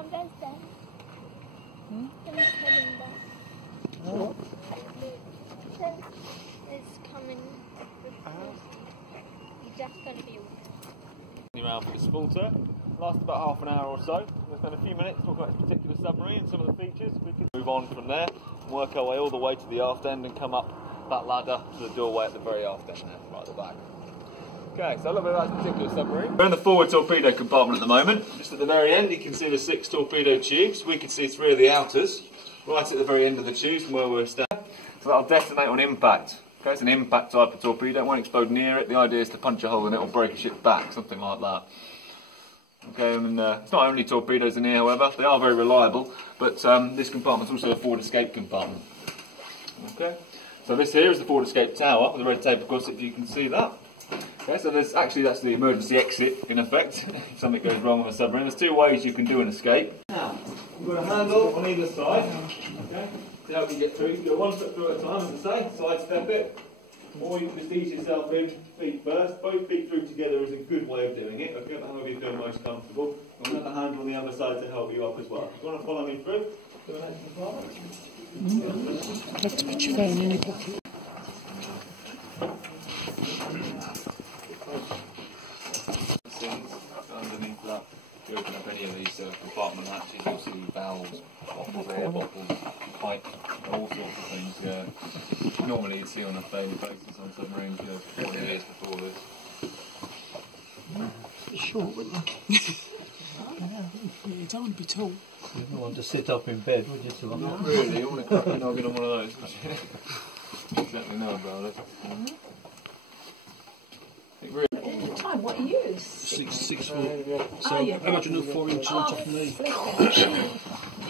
Oh, there's them. Someone's heading back. Oh. It's coming. That's going to be a Around for the small tour. Lasts about half an hour or so. We'll spend a few minutes talking about this particular submarine and some of the features. We can move on from there and work our way all the way to the aft end and come up that ladder to the doorway at the very aft end there, right at the back. Okay, so a little bit about this particular submarine. We're in the forward torpedo compartment at the moment. Just at the very end you can see the 6 torpedo tubes. We can see 3 of the outers right at the very end of the tubes from where we're standing. So that'll detonate on impact. Okay, it's an impact type of torpedo, it won't explode near it. The idea is to punch a hole in it or break a ship's back, something like that. Okay, and it's not only torpedoes in here, however, they are very reliable, but this compartment is also a forward escape compartment. Okay, so this here is the forward escape tower with a red tape across it, if you can see that. Okay, so there's actually, that's the emergency exit in effect, if something goes wrong with a submarine. There's 2 ways you can do an escape. Now, you've got a handle on either side, okay, to help you get through. You can go 1 foot through at a time, as I say, side step it, or you can just ease yourself in, feet first. Both feet through together is a good way of doing it, okay, however you feel most comfortable. And we'll have the handle on the other side to help you up as well. Do you want to follow me through to the next compartment? Put your phone in your pocket. Underneath that, if you open up any of these compartment hatches, you'll see valves, bottles, air bottles, pipes, all sorts of things. Yeah. Normally you'd see on a daily basis on submarines, 40 years before this. It's short, wouldn't you? You don't want to be tall. You don't want to sit up in bed, would you? Not really, you want to crack your noggin on one of those, would you? Exactly know about it. Time, what you use? 6 foot. So how much another 4 inches on top of me? It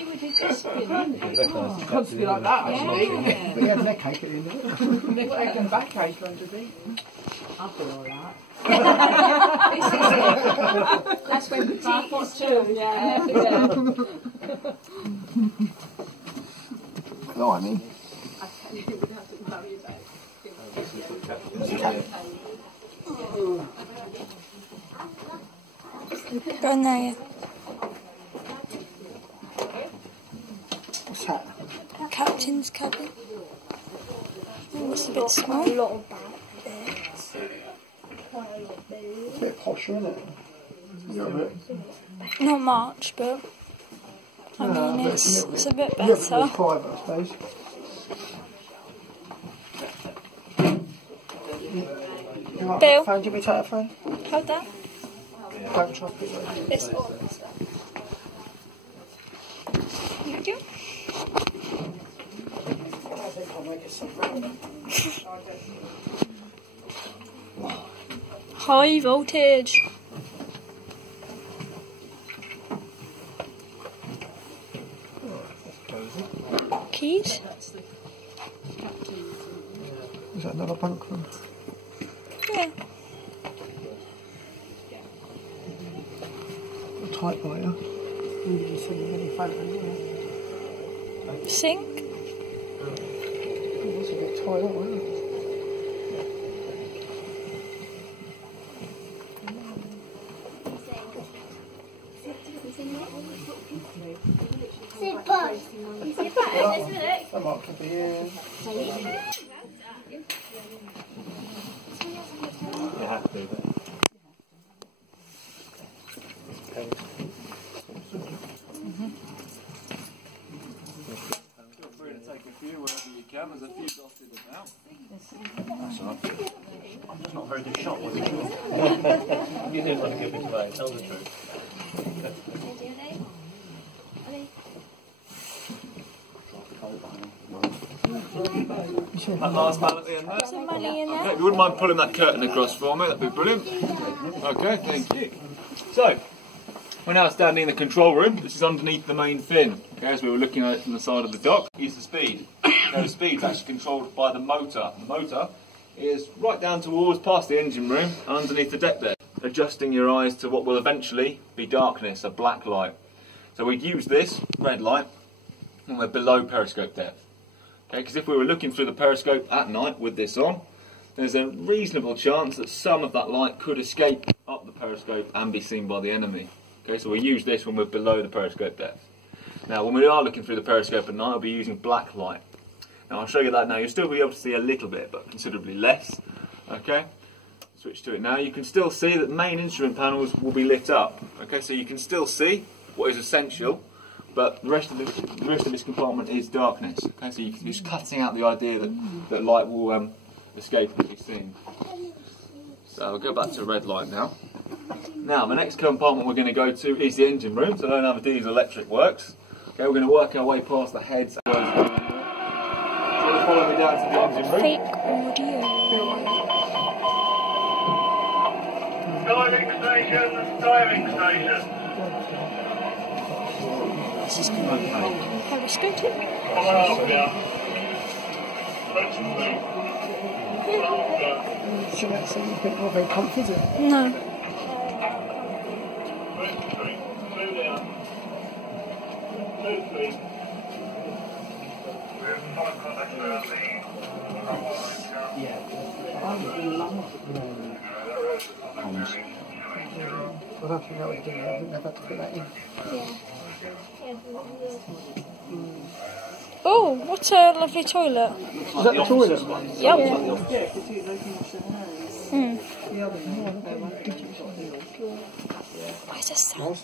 would have just been, wouldn't it? Oh, it comes to be like that, actually. Yeah. But you have neck ache at the end of it. Neck ache and back ache underneath. I've been all right. That's when petite is too, yeah. No, I mean. I tell you, we have to worry about Go now. What's that? Captain's cabin. Oh, it's a bit small. A lot of beds. It's a bit posher, isn't it? A little bit. Not much, but I mean it's a bit A little better. bit private, I suppose. Bill, Phone, do you want me to take that phone? hold that. Don't try to put it there. It's all. Thank you. High voltage. Keys? Is that another bunk room? Yeah. A typewriter. Sink? It's a bit toilet, wasn't it? That might could be in. You have to. Feel free to take a few wherever you can. There's a few dotted about. That's all right. I'm just not very good shot, was it? You didn't want to give it away, tell the truth. That last man at the end there. Some money in there. Okay, if you wouldn't mind pulling that curtain across for me, that'd be brilliant. Okay, thank you. So, we're now standing in the control room. This is underneath the main fin. Okay, as we were looking at it from the side of the dock, is the speed. Now, the speed's actually controlled by the motor. The motor is right down towards past the engine room and underneath the deck there, adjusting your eyes to what will eventually be darkness, a black light. So we'd use this red light when we're below periscope depth. Okay, because if we were looking through the periscope at night with this on, there's a reasonable chance that some of that light could escape up the periscope and be seen by the enemy. Okay, so we use this when we're below the periscope depth. Now, when we are looking through the periscope at night, I'll be using black light. Now, I'll show you that now. You'll still be able to see a little bit, but considerably less. Okay, switch to it now. You can still see that the main instrument panels will be lit up. Okay, so you can still see what is essential, but the rest of this compartment is darkness. Okay, so you're just cutting out the idea that light will escape and be seen. So I'll go back to red light now. Now, the next compartment we're going to go to is the engine room, so I don't have a diesel electric works. Okay, we're going to work our way past the heads. So follow me down to the engine room. Fake audio. Diving station. This is okay. Periscope. Should I say you think you're very confident? No. Well, I think I would do that. I think they've had to put that in. Oh, what a lovely toilet. Is that the toilet? Yep. Where's the sound?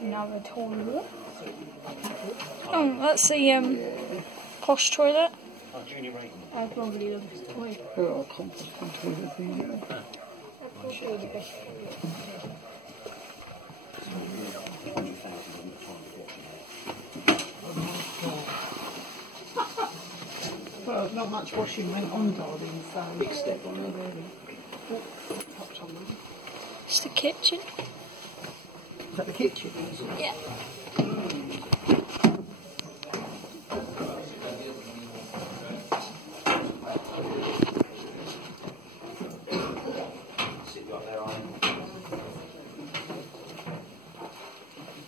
Another toilet. Oh, that's the posh toilet. I probably love this toilet. Oh, I can't find toilet thing. Well, not much washing went on, darling, so... Big step on it, really. It's the kitchen. Is that the kitchen? Yeah.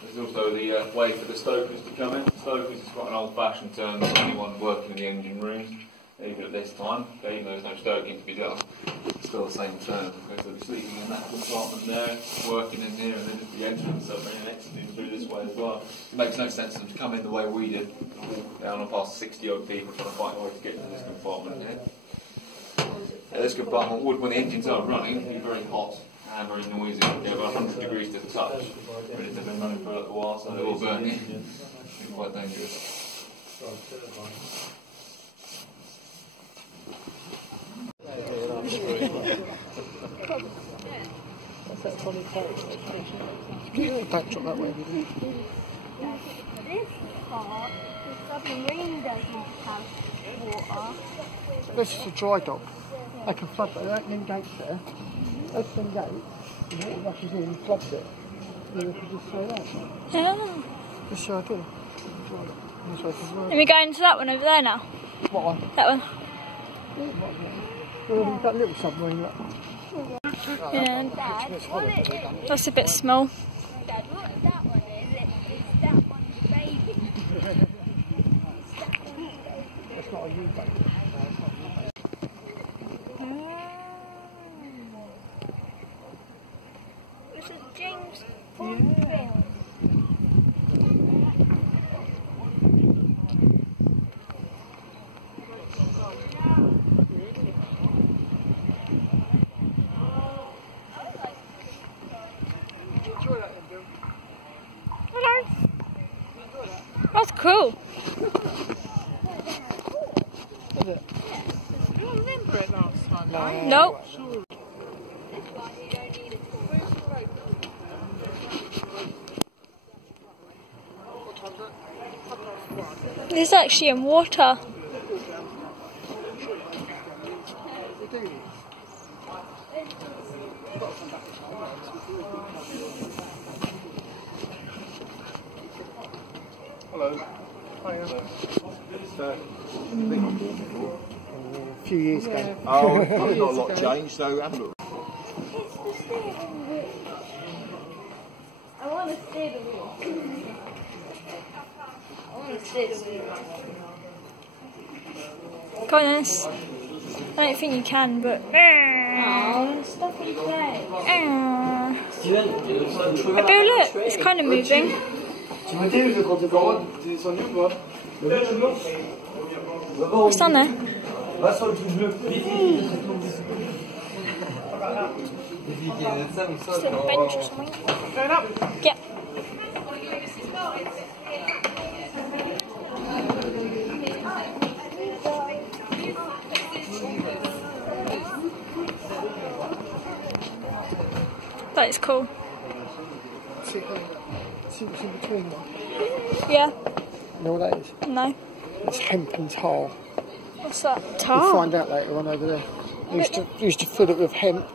There's also the way for the stokers to come in. Stokers is quite an old-fashioned term for anyone working in the engine room, even at this time. Okay, even though there's no stoking to be done, it's still the same term. Okay, so they're sleeping in that compartment there, working in here, and then just the entrance submarine and exiting through this way as well. It makes no sense for them to come in the way we did, down and past 60-odd people trying to find a way to get to this compartment here. This compartment would, when the engines are running, be very hot and very noisy. They have 100 degrees to the touch. But if they've been running for a little while, so they're all burning. It's quite dangerous. What's that funny character? Don't drop that way, would you? This part, the submarine doesn't have water. This is a dry dock. They can flood that. They open gates there. Open gates, the water rushes in and floods it. And then they can just say that. Yeah. Just so I do. This way as well. Let me go into that one over there now. What one? That one. Well, that little submarine, look. Yeah. That's a bit small. Dad, what that one is that one's baby. That's not a U-boat. This is James Bond film. Hello. That's cool. Is it? Do you remember it last time? Nope. This is actually in water. Hello. Hi. A few years ago. Oh, not a lot changed, so have a look. I want to steer the wheel. I want to steer the wheel. Go on, Dennis. I don't think you can, but. Oh, stop and play. You Bill, look, it's kind of moving. What's on there? Is it a bench or something? Yeah. That is cool. See what's in between them? Yeah. You know what that is? No. It's hemp and tar. What's that? You'll Tar? find out later on over there. Used to fill it with hemp,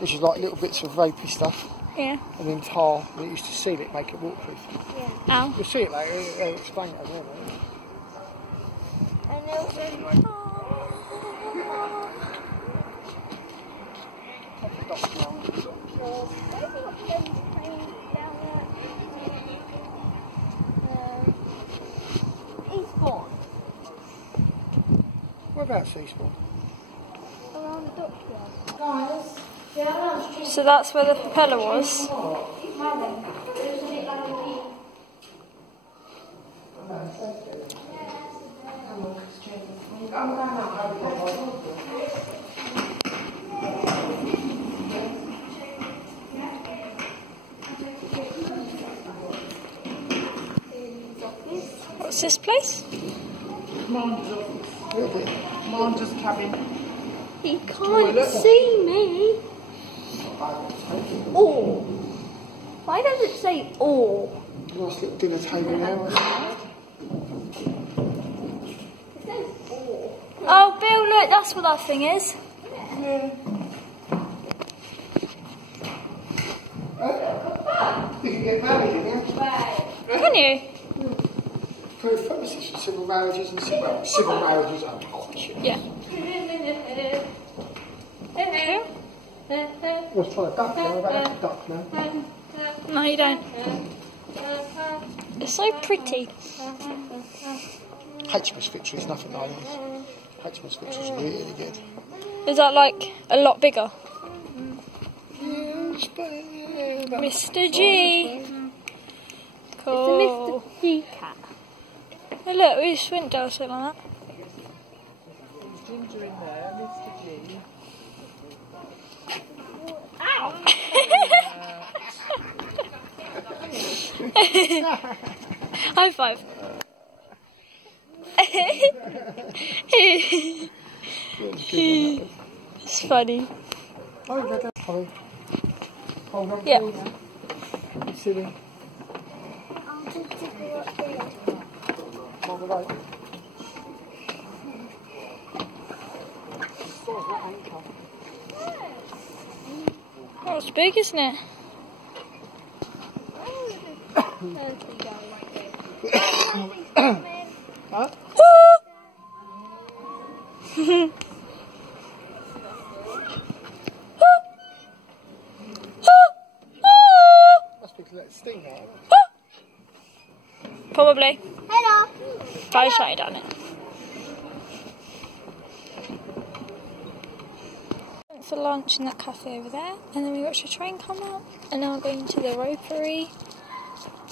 which is like little bits of ropey stuff. Yeah. And then tar, and it used to seal it, make it waterproof. Yeah. Ow. You'll see it later, they'll explain it over there. And also, Eastbourne, Whereabouts Eastbourne? around the dockyard. So that's where the propeller was. What's this place? Commander's cabin. He can't see me. Oh. Why does it say oh? Nice little dinner table now. It says oh. Oh, Bill, look, that's what that thing is. You can get married in here. Can you? Civil marriages and civil marriages are hot shit. Yeah. I was trying to duck now, I've had to duck now. No, you don't. It's so pretty. HMS Victory is nothing like this. HMS Victory is really good. Is that like a lot bigger? Mr. G. Cool. It's a Mr. G cat. Hey, look, we just went down something like that. Ginger in there, Mr. G. Ow! High five. It's funny. Yeah. Silly. Oh, it's big, isn't it? Huh? Must be to let it sting out. Probably. Hello. I shut it down it. Went for lunch in that cafe over there, and then we watched a train come out, and now we're going to the ropery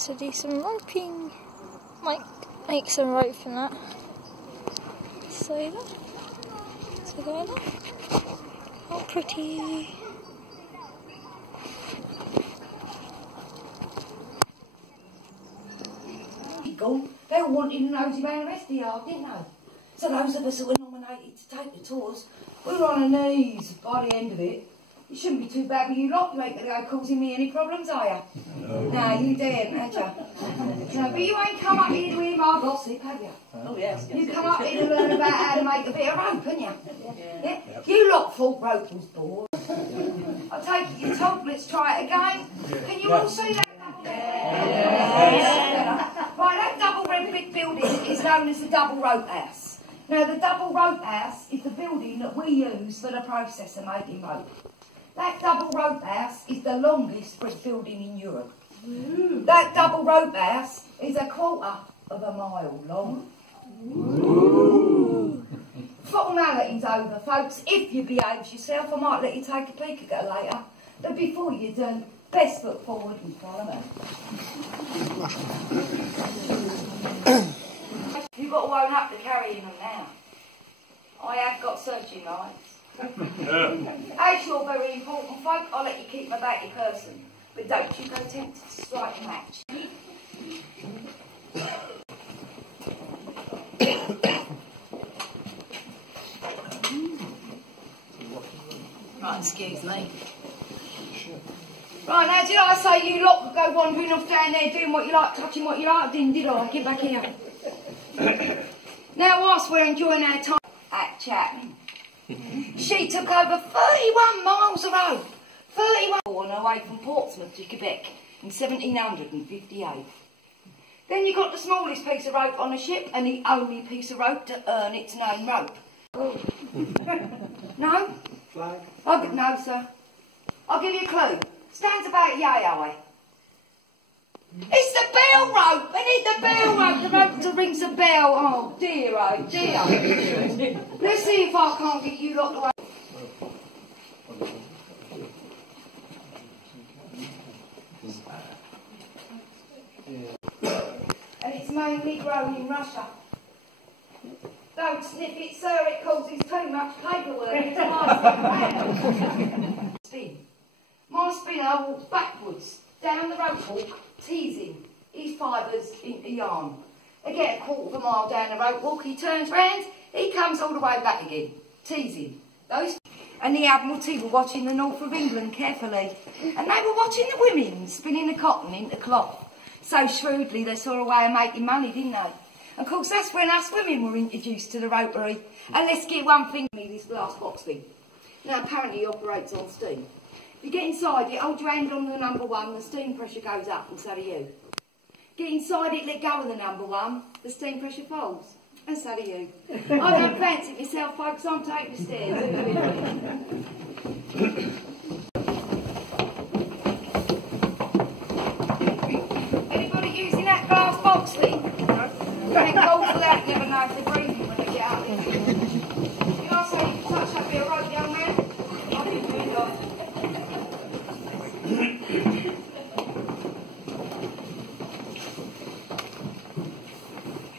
to do some roping, like make some rope and that. So yeah, so going on. Oh, pretty. They all wanted an nosy man the rest of the yard, didn't they? So those of us that were nominated to take the tours, we were on our knees by the end of it. It shouldn't be too bad with you lot. You ain't going to go causing me any problems, are you? No, you daren't, had you? No, but you ain't come up here to hear my gossip, have you? Oh, yes. You come up here to learn about how to make a bit of rope, haven't you? Yeah. You lot thought rope was bored. I take it you told, let's try it again. Can you all see that? Right, that double red brick building is known as the double rope house. Now, the double rope house is the building that we use for the process of making rope. That double rope house is the longest brick building in Europe. That double rope house is 1/4 of a mile long. Formality's over, folks. If you behave yourself, I might let you take a peek at it later. But before you do, Best foot forward and follow me. You've got to own up to carrying them now. I have got searching lights. As you're very important folk, I'll let you keep my back your person. But don't you go tempted to strike a match. Right, excuse me. Right, now did I say you lot could go wandering off down there doing what you like, touching what you like? Did I? Get back here. Now whilst we're enjoying our time at Chatham, she took over 31 miles of road, 31 on her way from Portsmouth to Quebec in 1758. Then you got the smallest piece of rope on the ship and the only piece of rope to earn its name rope. No? Flag? No, sir. I'll give you a clue. Stands about yay high. It's the bell rope! I need the bell rope, the rope that rings the bell. Oh dear, oh dear. Let's see if I can't get you lot away. And it's mainly grown in Russia. Don't sniff it, sir, it causes too much paperwork. It's hard. Spin. My spinner walks backwards down the rope walk, teasing his fibres into yarn. They get a quarter of a mile down the rope walk, he turns round, he comes all the way back again, teasing. Those and the Admiralty were watching the north of England carefully, and they were watching the women spinning the cotton into cloth. So shrewdly they saw a way of making money, didn't they? Of course, that's when us women were introduced to the ropery. And let's get one thing, this glass box thing. Now, apparently it operates on steam. If you get inside it, hold your hand on the number one, the steam pressure goes up, and so do you. Get inside it, let go of the number one, the steam pressure falls, and so do you. I don't fancy it myself, folks, I'm taking the stairs. Anybody using that glass box thing? Thank God for that, never know if they're breathing when they get out there. Did I say you can touch that bit of rope, young man? I didn't do that.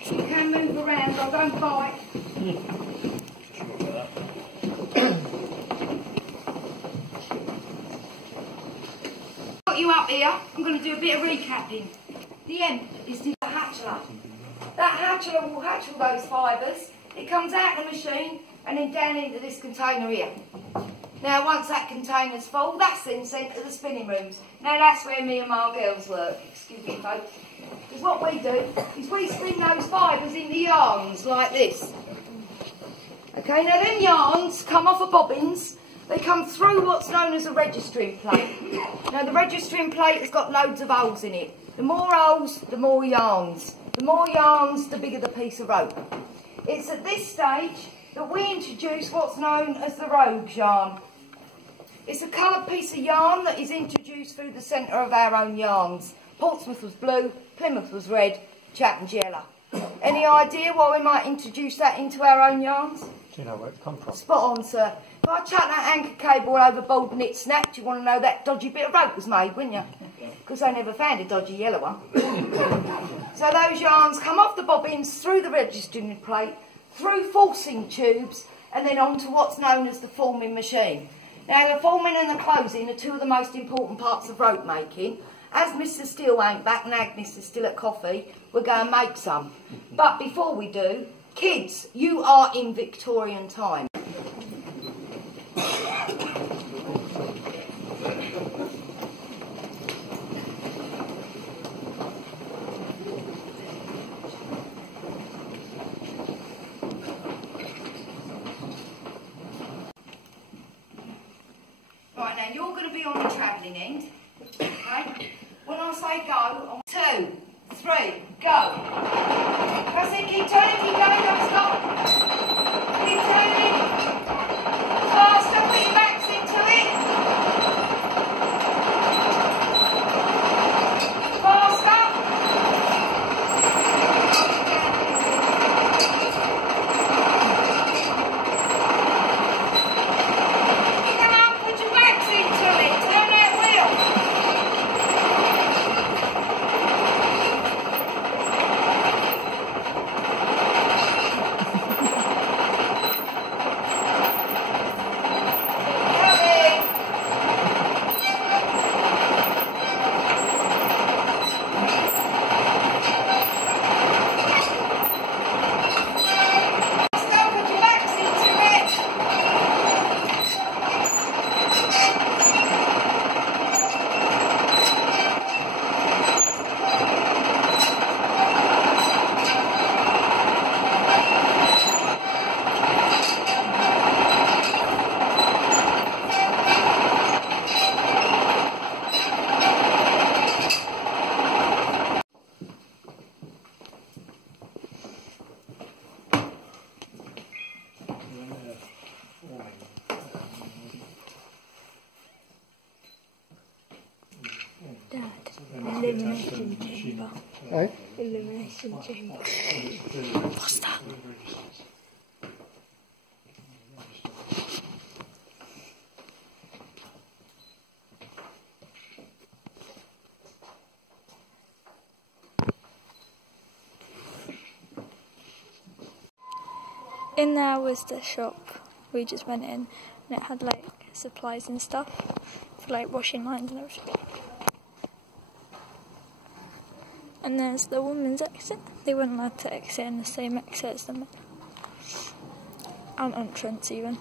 You can move around, I don't bite. Got you up here, I'm going to do a bit of recapping. The end is the hatcheler. That hatcheler will hatch all those fibres. It comes out of the machine and then down into this container here. Now once that container's full, that's then sent to the spinning rooms. Now that's where me and my girls work, excuse me folks. Because what we do is we spin those fibres into yarns like this. Okay, now them yarns come off of bobbins. They come through what's known as a registering plate. Now the registering plate has got loads of holes in it. The more holes, the more yarns. The more yarns, the bigger the piece of rope. It's at this stage that we introduce what's known as the rogue's yarn. It's a coloured piece of yarn that is introduced through the centre of our own yarns. Portsmouth was blue, Plymouth was red, Chatham's yellow. Any idea why we might introduce that into our own yarns? Do you know where it come from? Spot on, sir. If I chuck that anchor cable overboard and it snapped, you want to know that dodgy bit of rope was made, wouldn't you? Because they never found a dodgy yellow one. So those yarns come off the bobbins, through the registering plate, through forcing tubes, and then onto what's known as the forming machine. Now the forming and the closing are two of the most important parts of rope making. As Mr. Steele ain't back and Agnes is still at coffee, we're going to make some. But before we do, kids, you are in Victorian time. Right, now you're going to be on the travelling end. Okay? When I say go, on 2, 3, go. That's it, keep turning, keep going, don't stop. Keep turning. Faster, put your backs into it. Faster. Come on, put your backs into it. Turn that wheel. Dad, elimination chamber. Eh? Elimination chamber. What's that? In there was the shop. We just went in and it had like supplies and stuff for like washing lines and everything. And there's the women's exit. They weren't allowed to exit in the same exit as the men. And entrance even.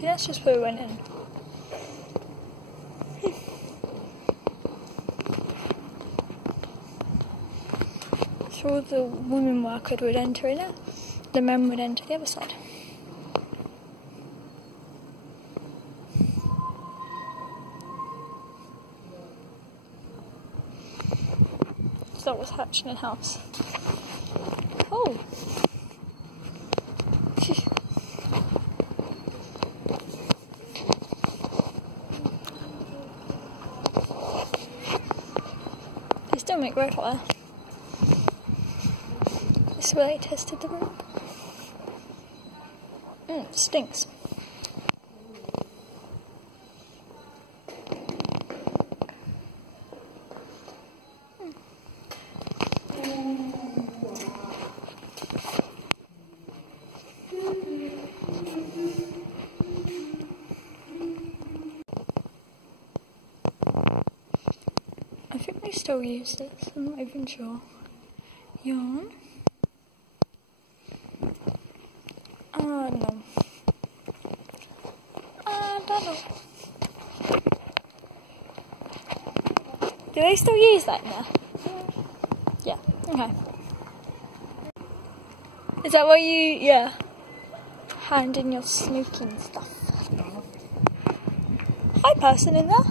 Yeah, that's just where we went in. So all the women workers would enter in it, the men would enter the other side. So that was hatching a house. Oh! They still make rope there. This is where they tested the rope. It stinks. I think they still use this, I'm not even sure. Yarn. No. I don't know. Do they still use that in there? Yeah, okay. Is that why you, hand in your snooking stuff? Hi, person in there.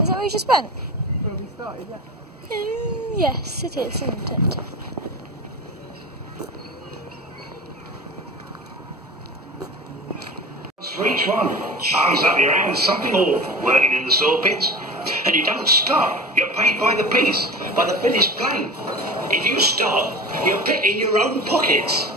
Is that where you just went? Where we started, yeah. Yes, it is, isn't it? For each one, arms up your hands, something awful working in the saw pits. And you don't stop, you're paid by the piece, by the finished plane. If you stop, you're picking your own pockets.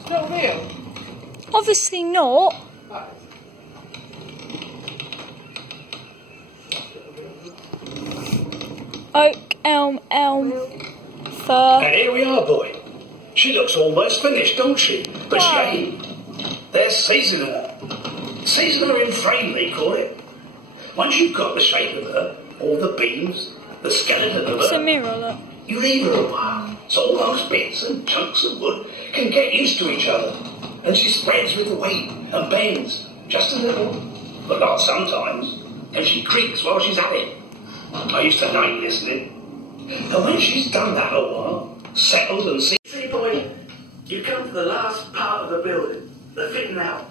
It's not real. Obviously not. Oak, elm, fir. And here we are, boy. She looks almost finished, don't she? But she ain't. They're seasoning her. Seasoning her in frame, they call it. Once you've got the shape of her, all the beams, the skeleton of It's a her, mirror, look. you leave her a while, so all those bits and chunks of wood can get used to each other. And she spreads with the weight and bends, just a little, but not sometimes. And she creaks while she's at it. I used to like listening. And when she's done that a while, settled and see, boy, you come to the last part of the building, the fitting out.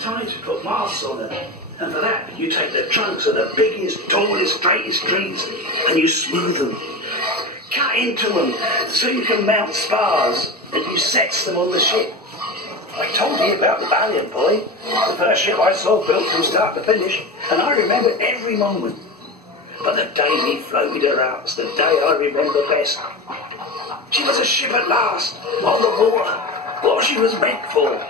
Time to put masts on her. And for that, you take the trunks of the biggest, tallest, straightest trees and you smooth them. Cut into them so you can mount spars and you sets them on the ship. I told you about the Valiant, boy. The first ship I saw built from start to finish, and I remember every moment. But the day we floated her out's the day I remember best. She was a ship at last, on the water, what she was meant for.